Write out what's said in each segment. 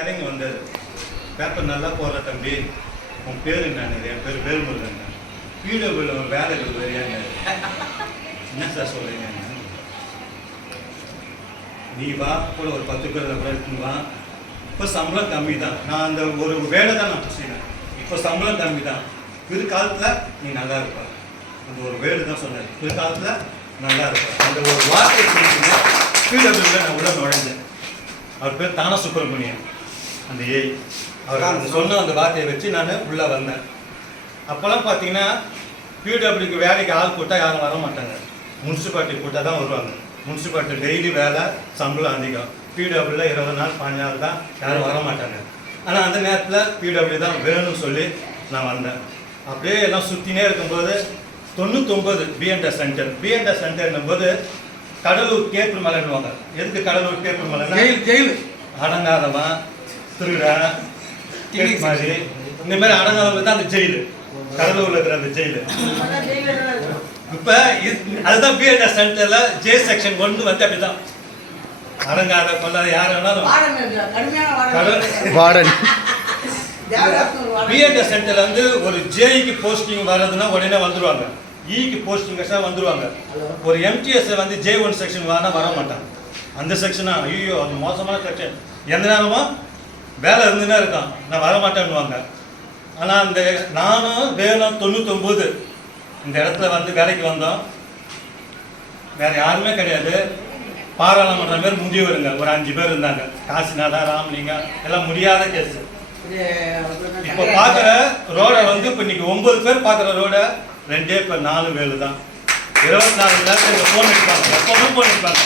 இறங்கி வந்தது பேப்பர் நல்லா போடுற தம்பி, உன் பேர் என்னன்னு? என் பேர் வேல்முருகன். பிடபிள்யூ ஒரு வேலை வரியாங்க. என்ன சார் சொல்றீங்க? நீ வா, கூட ஒரு 10 பேர் கூட இருக்குன்னு வா. இப்போ சம்பளம் கம்மி தான். நான் அந்த ஒரு வேலை தான் நான் செய்வேன். இப்போ சம்பளம் கம்மி தான். பிற்காலத்தில் நீ நல்லா இருப்ப. அந்த ஒரு வேலை தான் சொன்னேன். பிற்காலத்தில் நல்லா இருப்ப. அந்த ஒரு வார்த்தை சொல்லிட்டு பிடபிள்யூவில் நான் உள்ள நுழைஞ்சேன். அவர் பேர் தான சுப்பிரமணியன். அந்த அவர் அந்த சொன்ன அந்த வார்த்தையை வச்சு நான் உள்ளே வந்தேன். அப்போல்லாம் பார்த்தீங்கன்னா பிடபிள்யூக்கு வேலைக்கு ஆள் கூட்டால் யாரும் வர மாட்டாங்க. முனிசிபாலிட்டி கூட்டால் தான் வருவாங்க. முனிசிபாலிட்டி டெய்லி வேலை, சம்பளம் அதிகம். பிடபிள்யூவில் 20 நாள் 15 நாள் தான், யாரும் வர மாட்டாங்க. ஆனால் அந்த நேரத்தில் பிடபிள்யூ தான் வேணும்னு சொல்லி நான் வந்தேன். அப்படியே எல்லாம் சுற்றினே இருக்கும்போது 99 பிஎன்எஸ் சென்டர். பிஎன்எஸ் சென்டர்னும் போது கடலூர் கேப்பு மலைன்னுவாங்க. எதுக்கு கடலூர் கேப்பு மலைன்னா ஜெயில் அடங்காதவன், திருடன் மாதிரி இந்த மாதிரி அடங்காதவங்க தான் அந்த ஜெயிலு. கடலூர்ல இருக்கிற அந்த ஜெயிலு. இப்ப அதுதான் பிஎன்எஸ் சென்டர்ல ஜே செக்ஷன் 1 வந்து அப்படிதான். அடங்காத கொள்ளாத யார் வேணாலும் பிஎன்எஸ் சென்டர்ல வந்து ஒரு ஜேஇக்கு போஸ்டிங் வர்றதுன்னா உடனே வந்துருவாங்க. ஈக்கு போஸ்டிங் வந்துருவாங்க. ஒரு எம்டிஎஸ் வந்து J1 செக்ஷன் வர மாட்டாங்க. அந்த செக்ஷனா ஐயோ அது மோசமான செக்ஷன். எந்த நேரமும் வேலை இருந்துன்னா இருக்கான், நான் வரமாட்டேன்னுவாங்க. ஆனால் அந்த நானும் வேணும் 99 இந்த இடத்துல வந்து வேலைக்கு வந்தோம். வேற யாருமே கிடையாது. பாராளுமன்றம் பேர் முதியவருங்க ஒரு 5 பேர் இருந்தாங்க. காசிநாதா, ராமலிங்கா எல்லாம் முடியாத கேஸ். இப்போ பார்க்குற ரோடை வந்து இப்போ இன்னைக்கு 9 பேர் பார்க்குற ரோடை 2 பேர் 4 வேலு தான். 24 மணி நேரத்தில் ஃபோன் அடிப்பாங்க. எப்பவும் ஃபோன் அடிப்பாங்க.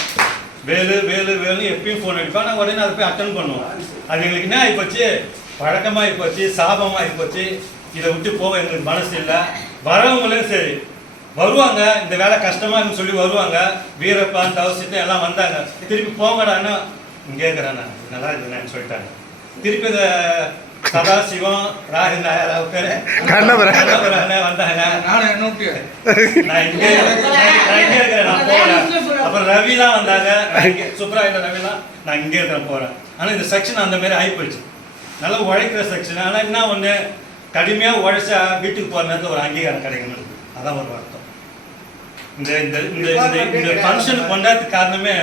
வேலு வேலு வேலு எப்பயும் ஃபோன் அடிப்பாங்க. நான் உடனே அதை போய் அட்டன் பண்ணுவோம். அது எங்களுக்கு என்ன ஆகிப்போச்சு, பழக்கமாக போச்சு, சாபமாக போச்சு. இதை விட்டு போக எங்களுக்கு மனசு இல்லை. வரவங்களும் சரி வருவாங்க, இந்த வேலை கஷ்டமான்னு சொல்லி வருவாங்க. வீரப்பான், தவசிட்டு எல்லாம் வந்தாங்க. திருப்பி போங்கடான்னு இங்கே இருக்கிறேன் நான், நல்லா இருக்குன்னு சொல்லிட்டாங்க. திருப்பி இந்த சதாசிவம், ராஜ நாயர் பேர் வந்தாங்க. நான் இங்கே இருக்கிறேன், நான் போகிறேன். அப்புறம் ரவிலாம் வந்தாங்க, சுப்ராயில ரவிலாம். நான் இங்கே இருக்கிறேன், போகிறேன். ஆனால் இந்த செக்ஷன் அந்த மாதிரி ஆகி போயிடுச்சு. நல்லா உழைக்கிற செக்ஷன். ஆனால் என்ன ஒன்று, கடுமையாக உழைச்சா வீட்டுக்கு போகிற நேரத்தில் ஒரு அங்கீகாரம் கிடைக்கணும். அதான் ஒரு வருத்தம். இந்த இந்த இந்த ஃபங்க்ஷன் கொண்டாடுறதுக்கு காரணமே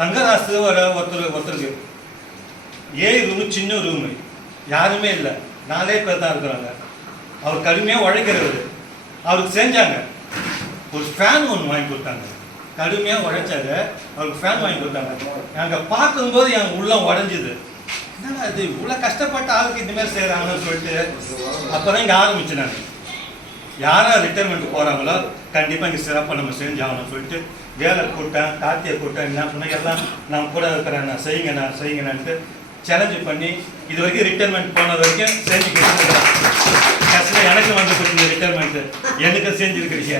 தங்கராசு ஒருத்தருக்கு ரூமு, சின்ன ரூமு, யாருமே இல்லை, 4 பேர் தான் இருக்கிறாங்க. அவர் கடுமையாக உழைக்கிறவர். அவருக்கு செஞ்சாங்க ஒரு ஃபேன் ஒன்று வாங்கி கொடுத்தாங்க. கடுமையாக உழைச்சாரு, அவருக்கு ஃபேன் வாங்கி கொடுத்தாங்க. நாங்கள் பார்க்கும்போது என் உள்ளம் உடஞ்சிது. என்னடா இது இவ்வளோ கஷ்டப்பட்ட ஆளுக்கு இந்த மாதிரி செய்கிறாங்கன்னு சொல்லிட்டு அப்போ தான் இங்கே ஆரம்பிச்சு. நான் யாராக ரிட்டைர்மெண்ட் போகிறாங்களோ கண்டிப்பாக இங்கே சிறப்பாக நம்ம செஞ்சாகணும்னு சொல்லிட்டு வேலை கூட்டம், கார்த்திகை கூட்டம் என்ன சொன்னால் எல்லாம் நான் கூட இருக்கிறேன், நான் செய்யுங்கண்ணான்ட்டு சேலஞ்சு பண்ணி இது வரைக்கும் ரிட்டைர்மெண்ட் போனது வரைக்கும் செஞ்சுக்கிட்டு இருக்கிறேன். கஷ்டம் எனக்கு வந்து கொடுத்த ரிட்டைர்மெண்ட்டு எனக்கு செஞ்சுருக்கிறீங்க.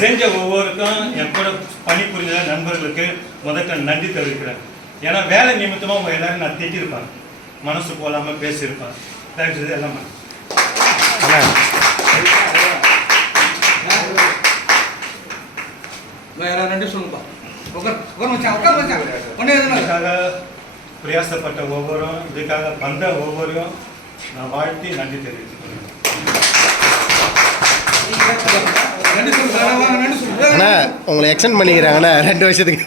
செஞ்ச ஒவ்வொருக்கும் என் கூட பணிபுரிஞ்ச நண்பர்களுக்கு முதல்ல நன்றி தெரிவிக்கிறேன். ஏன்னா வேலை நிமித்தமாக உங்கள் எல்லாரும் நான் திட்டிருப்பேன், மனசு போகாமல் பேசியிருப்பேன். தேங்க்ஸ். எல்லாம் நன்றி சொல்லுப்பா. இதுக்காக பிரயாசப்பட்ட ஒவ்வொரும், இதுக்காக வந்த ஒவ்வொருவரும் நான் வாழ்த்தி நன்றி தெரிவித்துக்கிறேன். உங்களை எக்ஸ்டெண்ட் பண்ணிக்கிறாங்கண்ணா 2 வருஷத்துக்கு.